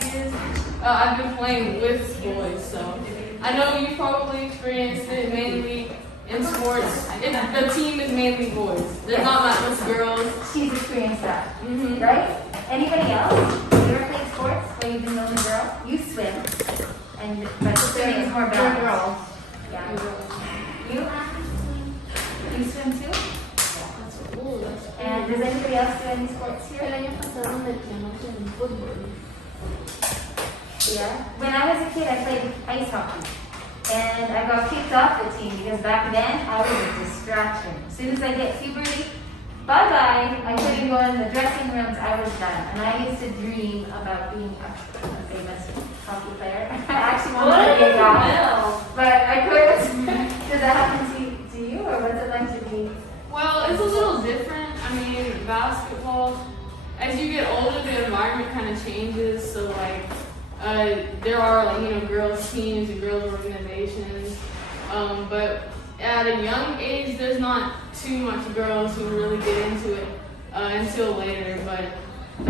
6 years, I've been playing with boys. So I know you probably experienced it mainly in sports. The team is mainly boys. There's not that much girls. She's experienced that, right? Anybody else? You ever played sports where you've been the only girl? You swim, but swimming is more balanced. Yeah. You? You swim too? And does anybody else do any sports here? El año pasado metimos en fútbol. Yeah. When I was a kid, I played ice hockey. And I got kicked off the team because back then I was a distraction. As soon as I get puberty, bye-bye. I couldn't go in the dressing rooms. I was done. And I used to dream about being a famous hockey player. I actually wanted to be a guy, but I couldn't. Does that happen to you, or what's it like to be? Well, it's a little different. I mean, basketball, as you get older, the environment kind of changes. So, like, there are, like, girls' teams and girls' organizations. But at a young age, there's not too much girls who really get into it until later. But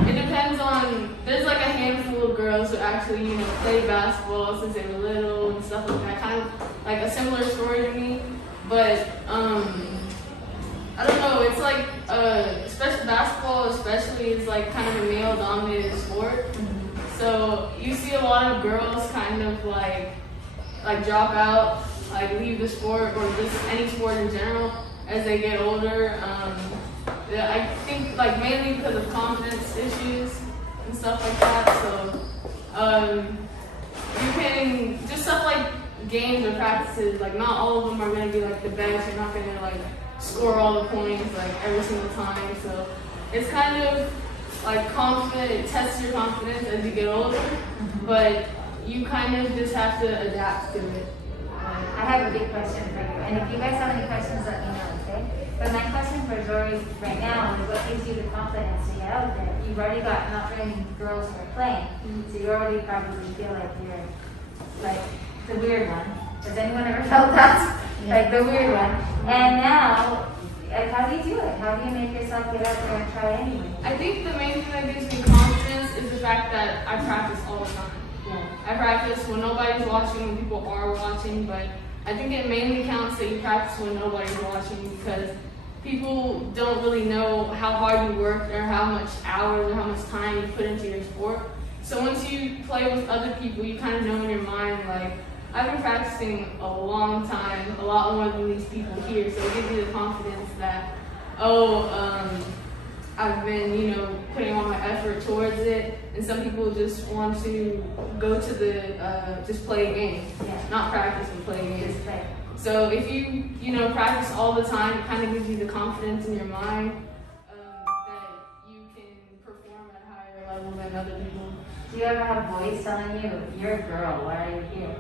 it depends on, there's like a handful of girls who actually, play basketball since they were little and stuff like that. Kind of like a similar story to me. But, I don't know, it's like, especially basketball especially is like kind of a male-dominated sport. So you see a lot of girls kind of like drop out, like leave the sport or just any sport in general as they get older. I think like mainly because of confidence issues and stuff like that. So you can, just stuff like games or practices, like not all of them are going to be like the best. You're not going to like score all the points like every single time. So it's kind of like confident, it tests your confidence as you get older, but you kind of just have to adapt to it. I have a big question for you, and if you guys have any questions, let me know, okay? But my question for Zori right now is what gives you the confidence to get out there? You've already got not very many girls who are playing, so you already probably feel like you're like the weird one. Has anyone ever felt that? Like the weird one. And now, like, how do you do it? How do you make yourself get out there and try anyway? I think the main thing that gives me confidence is the fact that I practice all the time. Yeah. I practice when nobody's watching, when people are watching, but I think it mainly counts that you practice when nobody's watching because people don't really know how hard you work or how much hours or how much time you put into your sport. So once you play with other people, you kind of know in your mind, like, I've been practicing a long time, a lot more than these people here, so it gives you the confidence that, I've been, putting all my effort towards it, and some people just want to go to the, just play a game, not practice and play a game. So if you, practice all the time, it kind of gives you the confidence in your mind that you can perform at a higher level than other people. Do you ever have boys telling you, you're a girl, why are you here?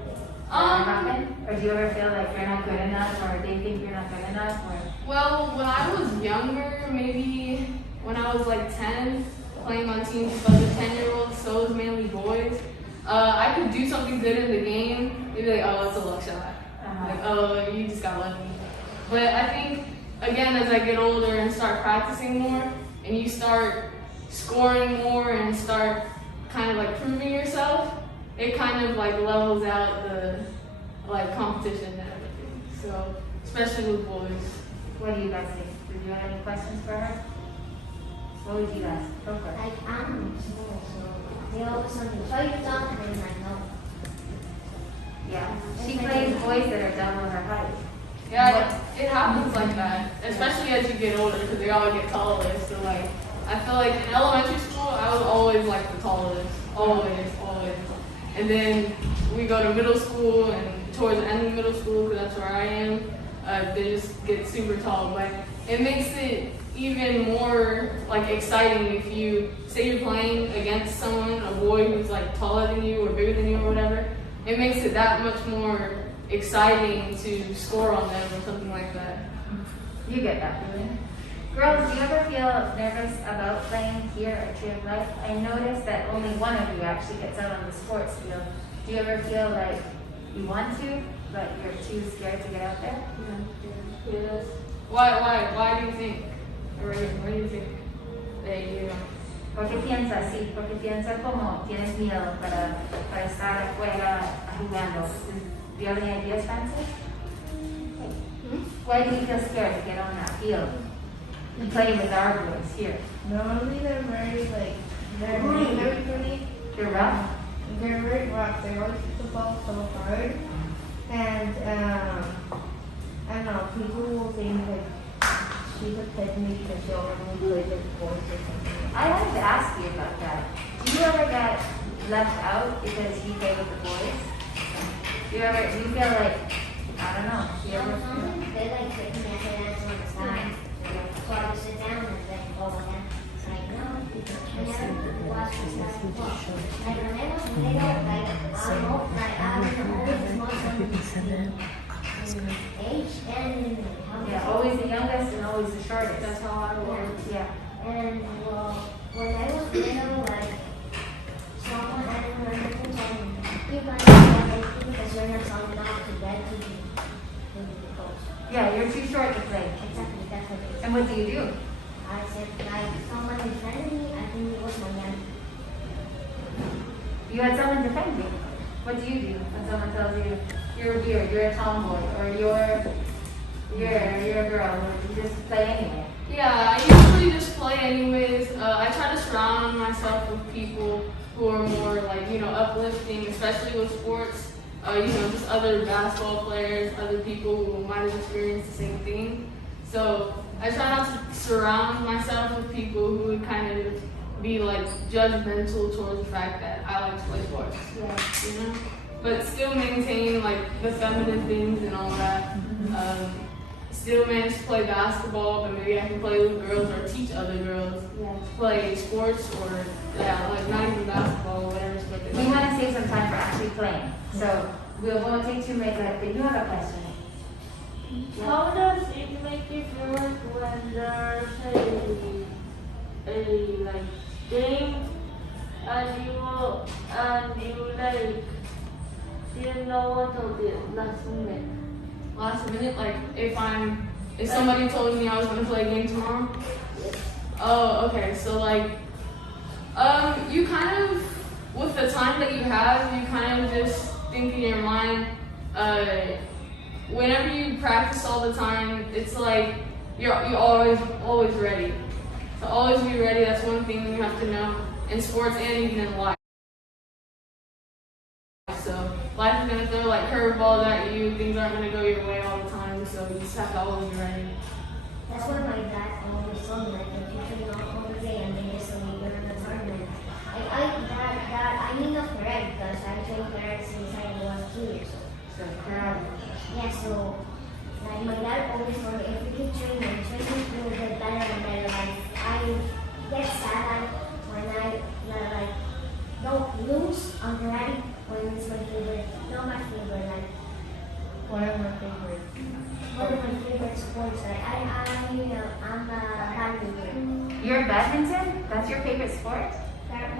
Happen? Or do you ever feel like you're not good enough, or they think you're not good enough? Or? Well, when I was younger, maybe when I was like 10, playing on teams with other 10-year-olds, so it was mainly boys, I could do something good in the game, they'd be like, oh, it's a luck shot. Like, oh, you just got lucky. But I think, again, as I get older and start practicing more, and you start scoring more and start kind of like proving yourself, it kind of like levels out the like competition and everything. So, especially with boys. What do you guys think? Did you have any questions for her? What would you guys go for? Like, I'm small, so they always tell me, try your dunk, and I know. Yeah. She plays boys that are double her height. Yeah, it happens like that, especially as you get older, because they all get taller. So like, I feel like in elementary school, I was always like the tallest, always. And then we go to middle school, and towards the end of middle school, because that's where I am, they just get super tall. But it makes it even more like exciting if you say you're playing against someone, a boy who's like taller than you or bigger than you or whatever. It makes it that much more exciting to score on them or something like that. You get that feeling. Girls, do you ever feel nervous about playing here at Tree of Life? I noticed that only one of you actually gets out on the sports field. Do you ever feel like you want to, but you're too scared to get out there? Yes. Why do you think? Or where do you think that you ¿Por qué piensas así? Porque piensas como tienes miedo para estar afuera jugando. Do you have any ideas, Francis? Why do you feel scared to get on that field and play with our boys here? Normally they're very like they're pretty. They're rough? They're very rough. They always hit the ball so hard, and I don't know. People will think like she's a pick me because she only plays with boys or something. I wanted to ask you about that. Do you ever get left out because you play with the boys? Do you feel like, I don't know, do you ever feel Sometimes they like take me and say that's on the side. So I just sit down and then go again. It's like no, I never watch this basketball. Like when I was little, like I was the most age and yeah, always the youngest and always the shortest. That's how I was. Yeah. And well, when I was little, like someone I didn't remember to tell me, you can't do anything because you're not strong enough to get to the coach. Yeah, you're too short to play. Exactly, that's what it is. And what do you do? I said, like, someone defended me, I think it was my dad. You had someone defend you. What do you do when someone tells you you're weird, you're a tomboy, or you're a girl, or you just play anyway? Yeah, I usually just play anyways. I try to surround myself with people who are more like, uplifting, especially with sports. Just other basketball players, other people who might have experienced the same thing. So I try not to surround myself with people who would kind of be like judgmental towards the fact that I like to play sports. Yeah. But still maintain like the feminine things and all that. Still manage to play basketball, but maybe I can play with girls or teach other girls Yeah. to play sports or like not even basketball or whatever sport they We do. want to save some time for actually playing. So we won't take 2 minutes left, but you have a question. How does it make you feel when there's a like game and you like didn't know what to do last minute? Last minute, like if somebody told me I was gonna play a game tomorrow. Oh, okay. So like, you kind of with the time that you have, you kind of just think in your mind. Whenever you practice all the time, it's like you're always ready. So always be ready. That's one thing you have to know in sports and even in life. So life is gonna throw like curveballs at you. Things aren't gonna go your way all the time. So you just have to always be ready. That's why my dad always told me, like, if you train all the day and then you're so you're in the tournament. Like, I mean not correct because I trained karate since I was 2 years old. So karate. Yeah, so like my dad always told me if you keep training, you will get better and better. Like I get sad when I like don't lose on karate when it's my favorite, not my favorite, like One of my favorites. one of my favorite sports. Like I'm a badminton. You're badminton? That's your favorite sport?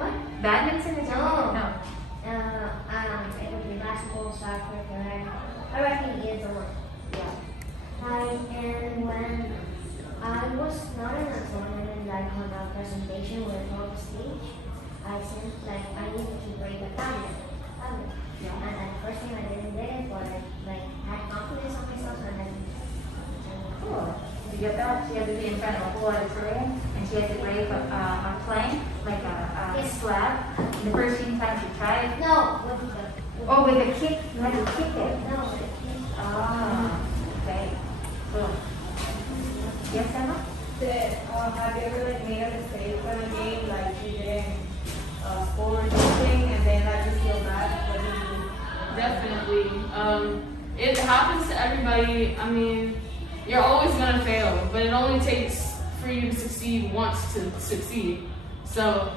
What? Badminton is your favorite? No. It would be basketball, soccer, karate. I reckon either one. Yeah. And when I was not in a tournament, like on a presentation with on the stage, I said like I needed to break a cabinet. Yeah. And at first time I didn't get it, but like had confidence on myself and then. Cool. You get that? She had to be in front of a whole auditorium and she had to break a plank, like a slab. And the first few times she tried. No, what was that? Oh, with a kick, you had to kick it. No, Ah, okay. Cool. Yes, Emma? Have you ever like made a mistake on a game, like you didn't score or something, and then like you feel bad? What do you do? Definitely. It happens to everybody. I mean, you're always gonna fail, but it only takes for you to succeed once to succeed. So,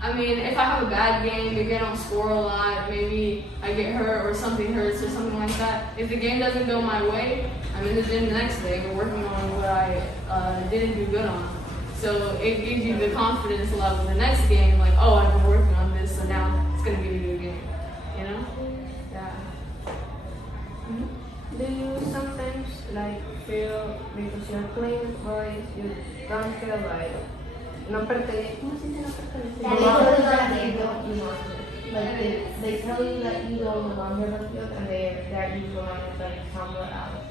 I mean, if I have a bad game, maybe I don't score a lot, maybe I get hurt or something hurts or something like that. If the game doesn't go my way, I'm in the gym the next day. We're working on what I didn't do good on. So it gives you the confidence level the next game, like, oh, I've been working on this, so now it's gonna be a good game. You know? Yeah. Do you sometimes like feel because you're playing with boys, you don't feel like no pertenece, ¿cómo se dice no pertenece? That They don't belong here. Like they tell you that you don't belong here in the field and that you belong like somewhere else.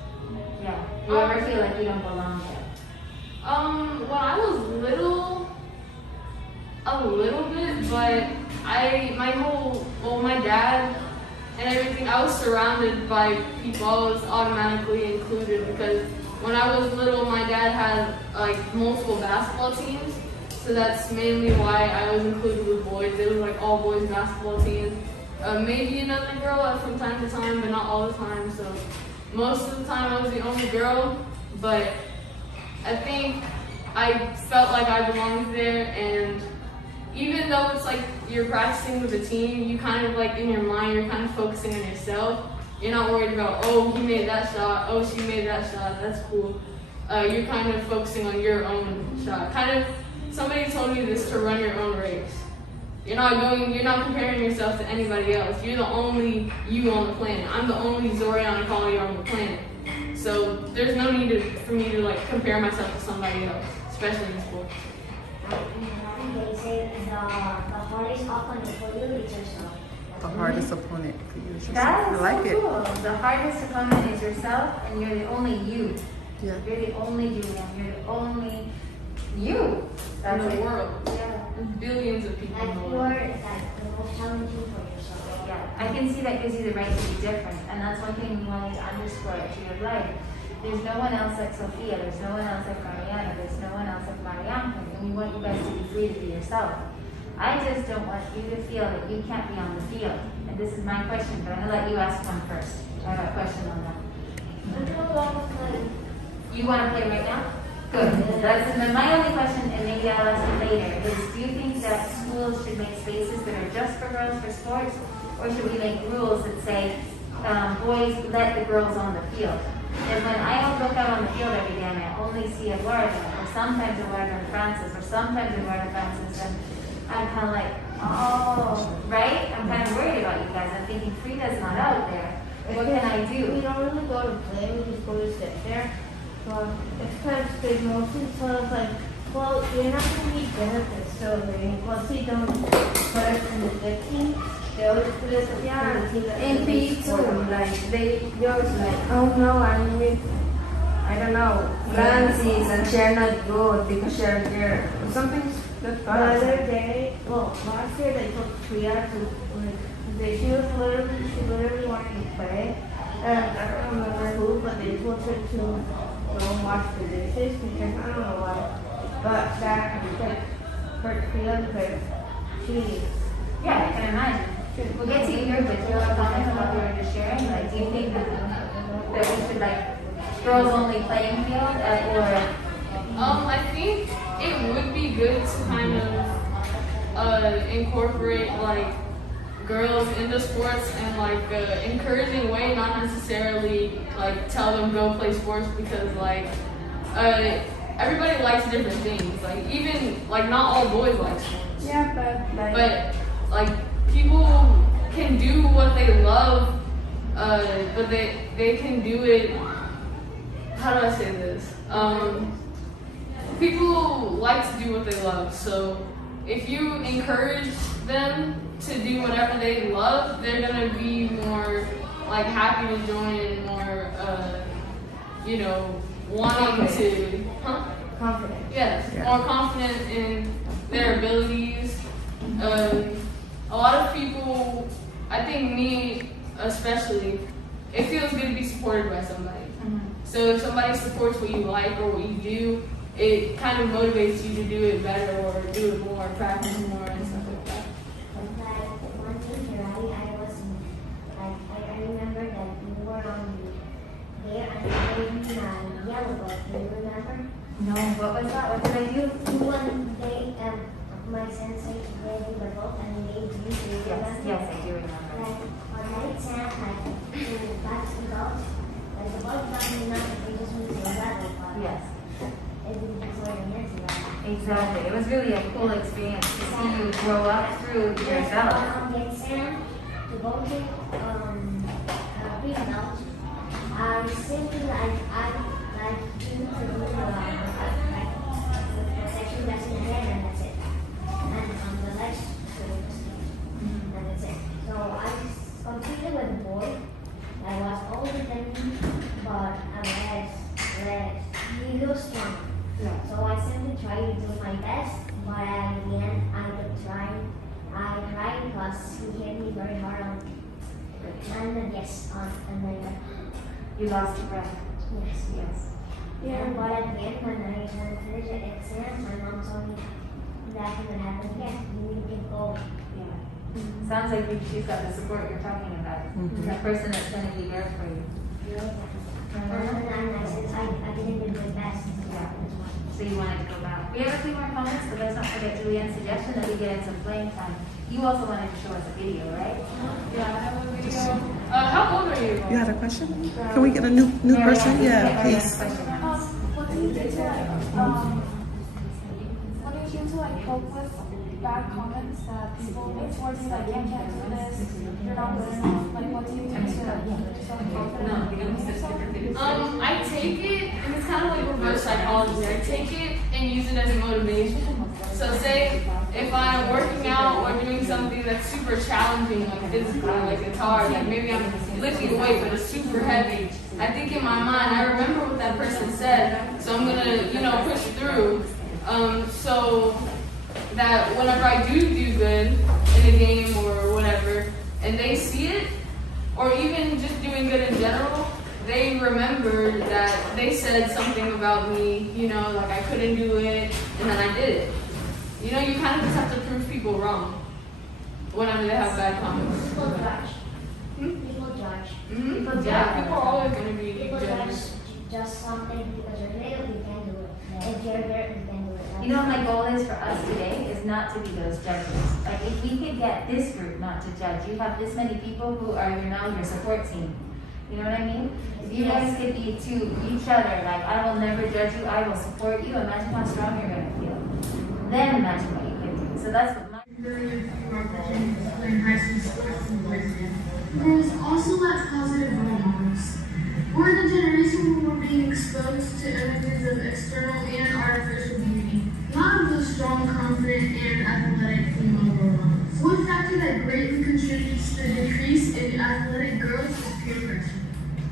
Yeah. You ever feel like you don't belong there? When I was little, a little bit, but my dad and everything, I was surrounded by people. I was automatically included because when I was little, my dad had like multiple basketball teams. So that's mainly why I was included with boys. It was like all boys basketball teams. Maybe another girl from time to time, but not all the time. So most of the time I was the only girl, but I think I felt like I belonged there. And even though it's like you're practicing with a team, you kind of like in your mind, you're kind of focusing on yourself. You're not worried about, oh, he made that shot, oh, she made that shot, that's cool. You're kind of focusing on your own shot. Kind of, somebody told me this, to run your own race. You're not comparing yourself to anybody else. You're the only you on the planet. I'm the only ZoriAnna on the planet. So there's no need for me to like compare myself to somebody else, especially in sports. They say the hardest opponent for you is yourself. The hardest opponent for you is yourself. That is I like so it. cool. The hardest opponent is yourself, and you're the only you. Yeah. You're the only Julian. You're the only you. That's In the it. world. Yeah. There's billions of people Like in the you world. are like the most talented for yourself. Yeah, I can see that gives you the right to be different, and that's one thing we wanted to underscore to your life. There's no one else like Sophia, there's no one else like Mariana, there's no one else like Mariana, and we want you guys to be free to be yourself. I just don't want you to feel that you can't be on the field. And this is my question, but I'm gonna let you ask one first. I have a question on that. You wanna play right now? Good. That's my only question, and maybe I'll ask you later, is do you think that schools should make spaces that are just for girls for sports, or should we make rules that say boys let the girls on the field? Because when I look out on the field every day and I only see Eduardo, or sometimes Eduardo and Francis, or sometimes Eduardo and Francis, and I'm kind of like, oh, right? I'm kind of worried about you guys. I'm thinking Frida's not out there. What can I We do? don't really go to play, we just go to sit there. So it's kind of big mostly, so it's like, well, you're not going to need benefits, so once they don't put us in the 15, they always put us in the team that's And PE too, like they always like, oh no, I'm with, I don't know, Francis and she's not good because she's a girl. Something that The other day, well, last year they took Priya to, like, she literally wanted to play. And I don't remember who, but they told her to go and wash the dishes because I don't know why. But that like hurt Priya because she, Yeah, I can imagine. We'll get to hear, but do you have a comment on what we were just sharing? Like, do you think that we should, like, girls only playing field, or? I think it would be good to kind of incorporate like girls into sports in like an encouraging way, not necessarily like tell them go play sports because like everybody likes different things. Like even like not all boys like sports. yeah, But like people can do what they love, but they can do it. How do I say this? People like to do what they love. So if you encourage them to do whatever they love, they're gonna be more like happy to join and more, wanting to. confident. Yes, Yeah. more confident in their abilities. A lot of people, I think me especially, it feels good to be supported by somebody. So if somebody supports what you like or what you do, it kind of motivates you to do it better or do it more, practice more and stuff like that. Like one thing here, I was like I remember that we were on there and I was in yellow book. Do you remember? No, what was that? What did I do? One day, my sensei gave me the book and gave you. Do you remember? Yes, I do remember. Like on my exam, like to back to adults, like the book doesn't matter. They just need to level. Yes, It didn't destroy the next year. exactly. It was really a cool experience to see you grow up through yourself. On the exam, to go to pre-adult, I simply like do to do the section lesson again, and then yes, and then You lost your breath. yes. Yes. Yeah. But at the end, when I finished the exam, my mom told me that would happen again. You need to go. Yeah. Sounds like she's got the support you're talking about. That person that's going to be there for you. And I said, I didn't do my best. Yeah. So you wanted to go back. We have a few more comments, but let's not forget Julianne's suggestion that we get in some playing time. You also wanted to show us a video, right? Yeah, I have a video. How old are you? You had a question? Can we get a new person? Yeah, please. What do you do to like cope with bad comments that people make towards you, like you can't do this, you're not good enough? Like what do you do to feel confident? I take it, and it's kind of like reverse psychology. I take it and use it as a motivation. So say if I'm working out or doing something that's super challenging, like physically, like it's hard, like maybe I'm lifting a weight but it's super heavy. I think in my mind, I remember what that person said, so I'm gonna, push through. So that whenever I do good in a game or whatever, and they see it, or even just doing good in general, they remember that they said something about me, like I couldn't do it, and then I did it. You kind of just have to prove people wrong whenever they have bad comments. People judge. People judge. Mm-hmm. Yeah, people are always going to be People judges. just something because you're little, you can do it. If you're there, you can do it. You know what my goal is for us today is not to be those judges. Like if we could get this group not to judge, you have this many people who are your support team. You know what I mean? If you guys could be to each other, like I will never judge you, I will support you, imagine how strong you're gonna feel. Then imagine what you could do. So that's what my Girls also lack positive role models. We're in a generation where we're being exposed to images of external and artificial beauty, not of those strong, confident, and athletic female role models. One factor that greatly contributes to the decrease in athletic girls is peer pressure.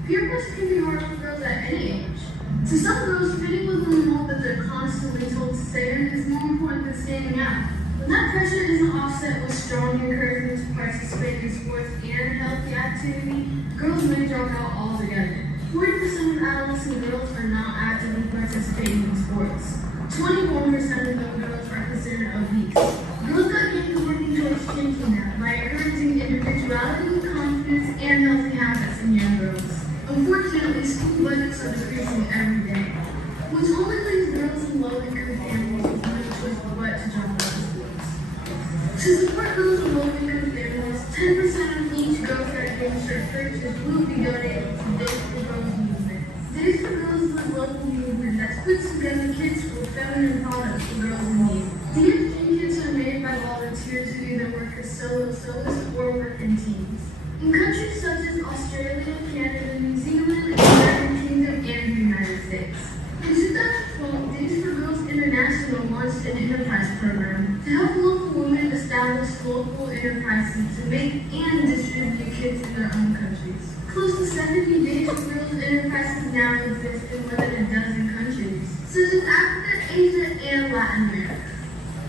Peer pressure can be hard for girls at any age. To some girls, fitting within the mold that they're constantly told to stay in is more important than standing out. When that pressure isn't offset with strong encouragement to participate in sports and healthy activity, girls may drop out altogether. 40% of adolescent girls are not actively participating in sports. 21% of those girls are considered obese. Girls Got Game is working towards changing that by encouraging individuality, confidence, and healthy habits in young girls. Unfortunately, school budgets are decreasing every day, which only leaves girls in low-income families with no choice but to drop out of sports. To support girls in low-income families, 10% of each Girl Got Game shirt purchase will be donated to Days for Girls movement. Days for Girls is a local movement that puts together kits with feminine products for girls in need. DFG kits are made by volunteers who either work as soloists or work in teams. In countries such as Australia, Canada, New Zealand, the United Kingdom, and the United States. In 2012, Days for Girls International launched an enterprise program to help local women establish local enterprises to make and distribute kits in their own countries. Close to 70 Days for Girls enterprises now exist in more than a dozen countries, such as Africa, Asia, and Latin America.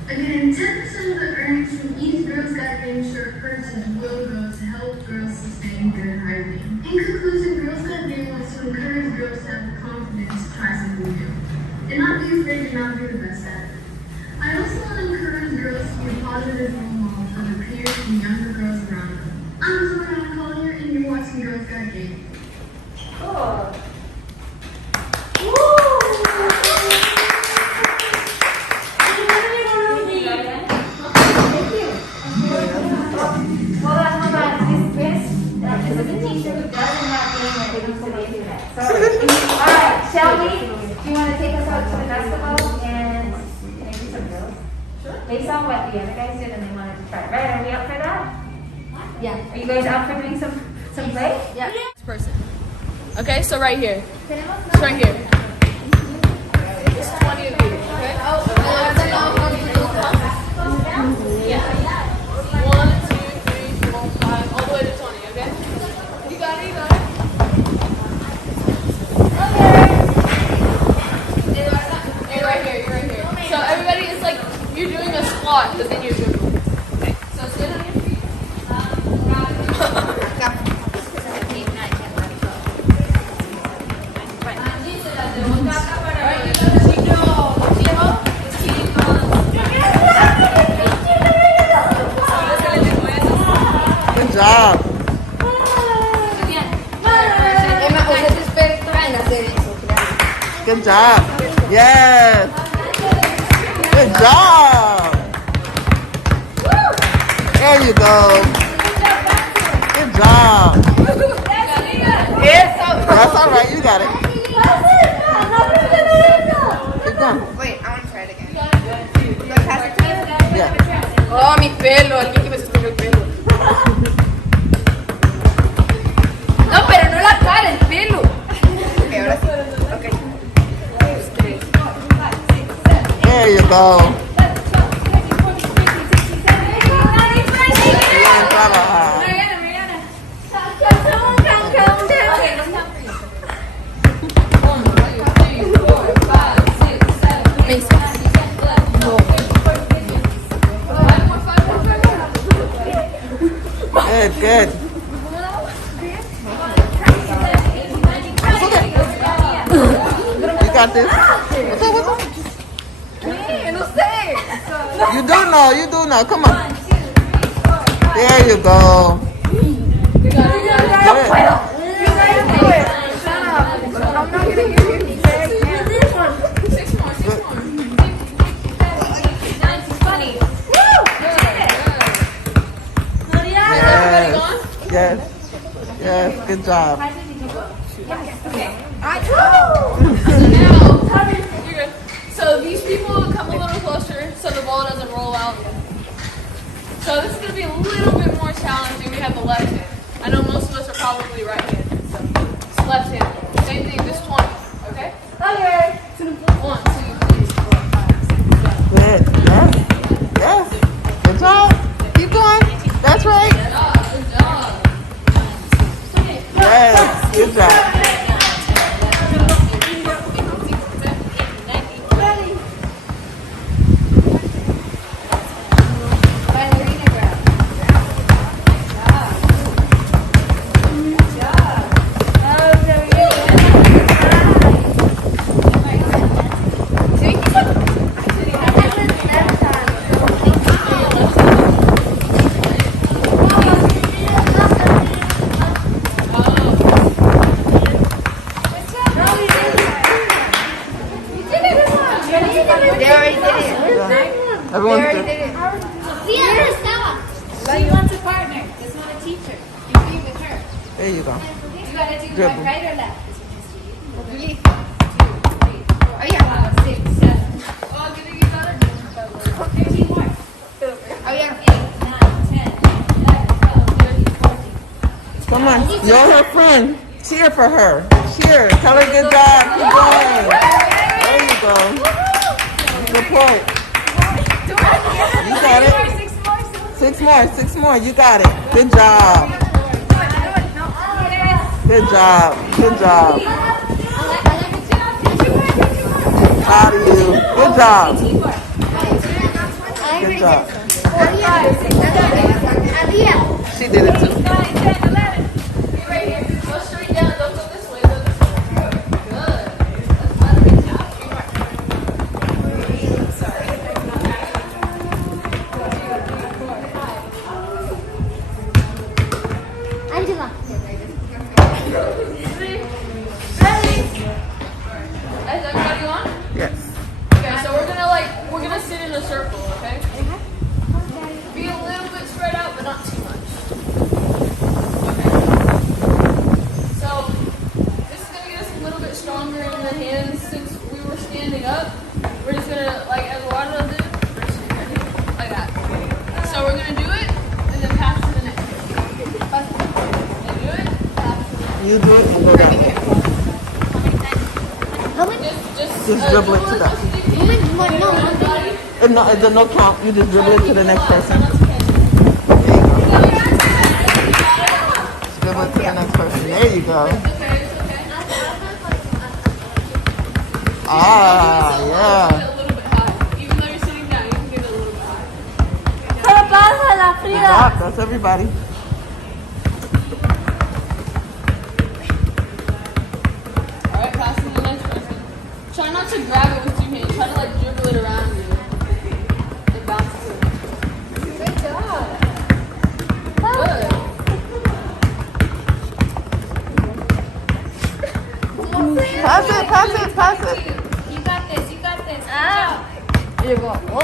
Again, 10% of the earnings from each Girls Got Game shirt purchase will go to help girls sustain good hygiene. In conclusion, Girls Got Game wants to encourage girls to have the confidence to try something new, and not be afraid to not be the best at it. I also want to encourage girls to be a positive role model for their peers and younger girls around them. I'm ZoriAnna, and you're watching Girls Got Game. Cool. Hold on. This is a teacher who doesn't have game when it comes to the internet. Sorry. All right, Shelby, do you want to take us out to the basketball and maybe some girls? Sure. Based on what the other guys did and they wanted to try. Right, are we up for that? Yeah. Are you guys up for doing some play? Yeah. Next person. Okay, so right here. It's right here. There's 20 of you, okay? Yeah. 1, 2, 3, 4, 5, all the way to 20, okay? You got it. You're right here. So everybody, it's like you're doing a squat, but then you're dribble. Okay, so sit on your feet. job. Emma, usted es experta en hacer eso, claro. Good job. Yes. Good job. There you go. Good job. That's all right. You got it. Keep going. Wait, I want to try it again. Yeah. Oh, mi pelo, alguien que me sostuvo el pelo. No, pero no la cara, el pelo. Ok, ahora sí. Ok. 2, 3. There you go. Good, good. You got this. What's up, what's up? You do know. Come on. There you go. Good. Yes. Yes, good job. You're good. So these people come a little closer so the ball doesn't roll out. So this is going to be a little bit more challenging. We have the left hand. I know most of us are probably right-handed. So it's left hand. Same thing, just 20. Okay? Okay. 1, 2, 3, 4, 5, 6, 7. Good. Yes. Yes. Good job. Keep going. That's right. Good job. Yes. Good job. Everyone did it. She wants a partner. Doesn't want a teacher. You be with her. There you go. You gotta do Dribble. right or left. Really? 2, 3, 4, 5, 6, 7. Oh, can you get that? 13 more. Oh, yeah. 8, 9, 10, 11, 12, 13, 14. Come on. You're her friend. Cheer for her. Cheer. Tell her good job. Keep going. There you go. Support. You got it. 6 more. You got it. Good job. Good job. Good job. Proud of you. Good job. Good job. She did it too. 9, 10, 11. Be right here. Go straight down. Don't go this way. Go this way. Good. That's a good job. Angela. Is everybody on? Yes. Okay, so we're gonna sit in a circle, okay? Be a little bit spread out, but not too much. Okay. So this is gonna get us a little bit stronger in the hands since we were standing up. We're just gonna, like as Eduardo did, we're just gonna do it like that. So we're gonna do it and then pass to the next person. And do it, pass to the next. You do it and go down. Just dribble it to that. No, it does no count. You just dribble it to the next person. There you go. Just dribble it to the next person. There you go. Ah, yeah. A little bit high. Even though you're sitting down, you can get it a little bit high. Good job. That's everybody. Alright, pass to the next person. Try not to grab it with 2 hands. Try to like dribble it around you. And bounce to it. Good job. Good. pass it, pass it. You got this, you got this. You go. Oh,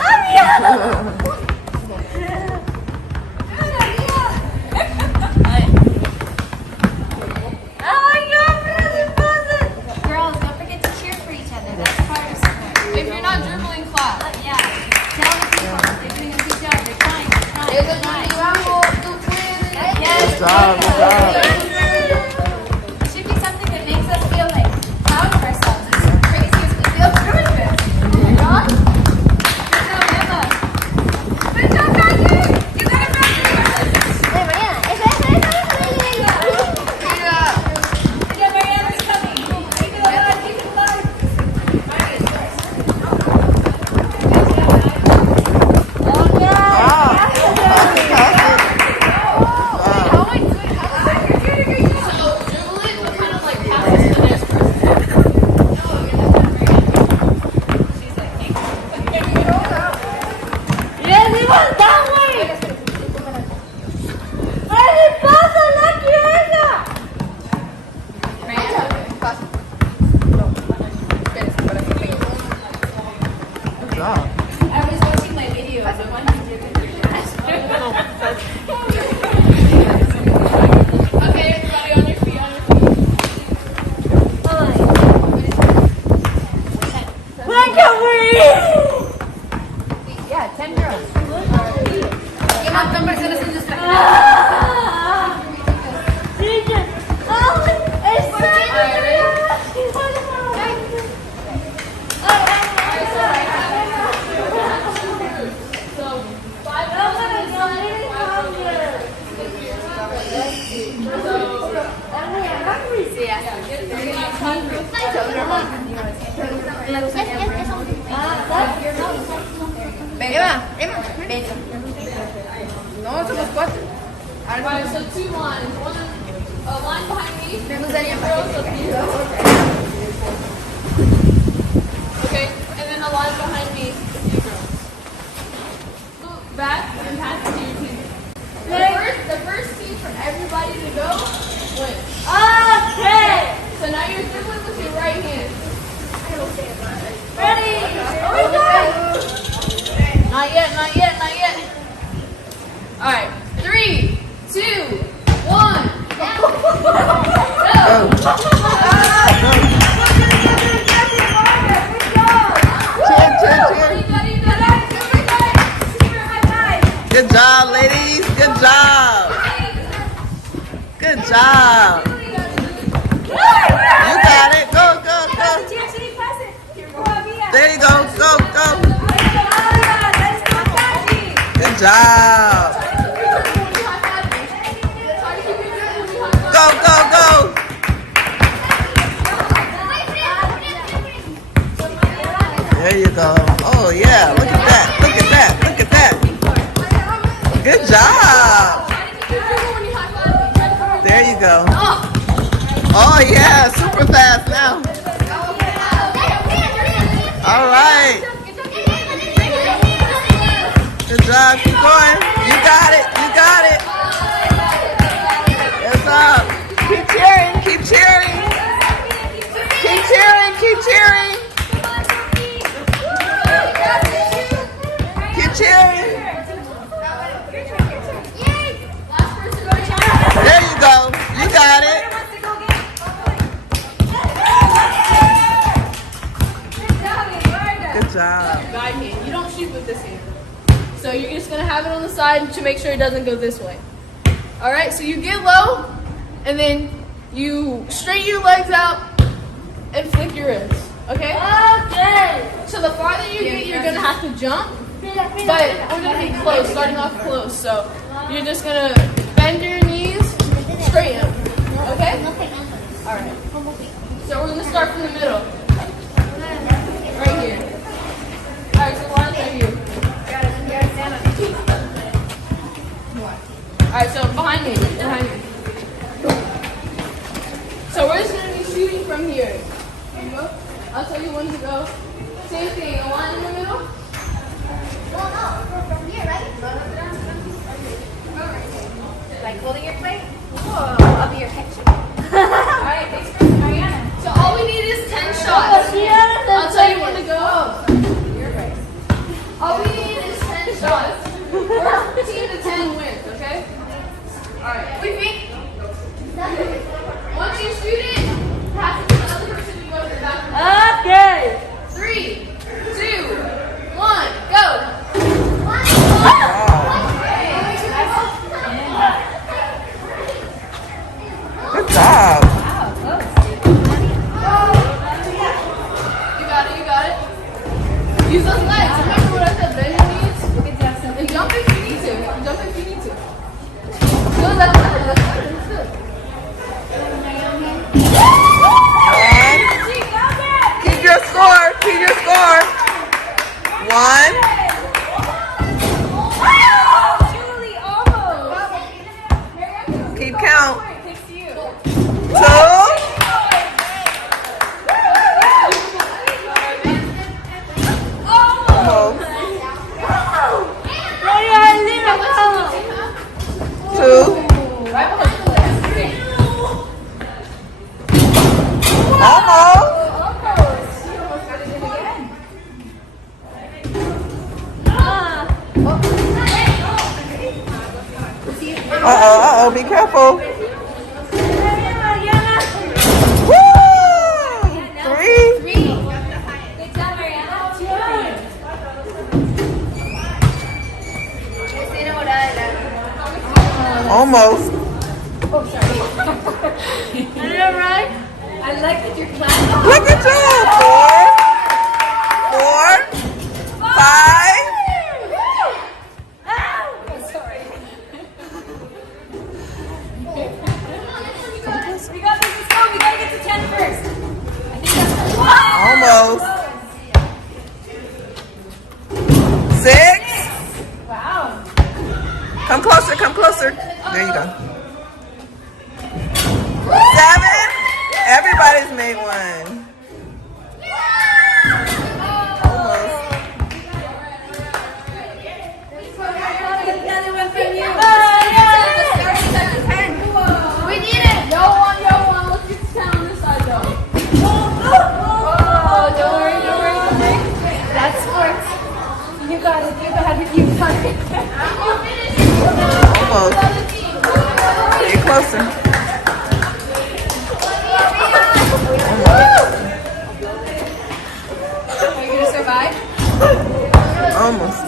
Girls, don't forget to cheer for each other. That's part of support. If you're not dribbling, clap. Yeah. Tell the people that they're doing a good job. They're trying. They're trying. Yes. Good job, good job. It should be something that makes us feel like proud of ourselves. As crazy as we feel doing this. Right? Good job, Emma. Good job, Maggie. You got it, Maggie. Hey, Mariana, eso. Good job, Mariana. It's coming. Keep it alive. Keep it alive. Maggie, it's yours. Wow. Pass it, pass it. So dribble it, but kind of like pass it to the next person. Yes, it was that way. ¡Ay, pasa la quieta! Good job. I was watching my video of the one who did it. Okay, everybody on your feet, on your feet. Yeah, 10 girls. ¿Qué más personas en esta So 5 girls on this side, 5 girls Alright, so 2 lines. A line behind me. Girls, so 3 girls. Okay, and then a line behind me. 3 girls. Go back and pass it to your team. The first team for everybody to go wins. Okay. So now you're dribbling with your right hand. Ready? Oh my God. Not yet, not yet, not yet. Alright, 3, 2, 1. Go! Cheer, cheer, cheer. Good job, ladies. Good job. Good job. You got it. Go, go, go. There you go. Go, go. Good job. Go, go, go. There you go. Oh, yeah. Look at that. Look at that. Look at that. Good job. There you go. Oh, yeah. Super fast now. All right. Good job. Keep going. You got it. You got it. Yes, up. Keep cheering. Keep cheering. Keep cheering. Keep cheering. Keep cheering. There you go. You got it. Good job. Guide hand. You don't shoot with this hand. So you're just gonna have it on the side to make sure it doesn't go this way. All right. So you get low, and then you straighten your legs out and flick your wrists. Okay. Okay. So the farther you get, you're gonna have to jump. But we're gonna be close, starting off close. So you're just gonna bend your knees, straighten them. Okay. All right. So we're gonna start from the middle. Right here. All right. So line's right here. Alright, so behind me, behind me. So we're just going to be shooting from here. Here you go. I'll tell you when to go. Same thing, a line in the middle. From here, right? Like holding your plate? Whoa, I'll be your catcher. Alright, thanks for Mariana. So all we need is 10 shots. I'll tell you when to go. All we need is 10 shots. 14 to 10 wins, okay? Alright. We think once you shoot it, pass it to the other person to go to the bathroom. Okay. 3, 2, 1, go! Good job. You got it. Use those legs. Remember what I said, bend your knees. And jump if you need to. Go that way. That's good. Keep your score. 1. Keep count. 2. Almost. 2. Almost. Uh-oh, be careful. Woo! 3. Almost. I like that you're clapping. Look at you. 4, 5. We got this. Let's go. We gotta get to 10 first. I think that's Almost. 6. wow. Come closer. There you go. 7. Everybody's made one. Almost. Another one from you. We need it. Yo one. Let's get this 10 on this side, though. Oh, don't worry. That's sports. You got it. Almost. Get closer. Are you gonna survive? Almost.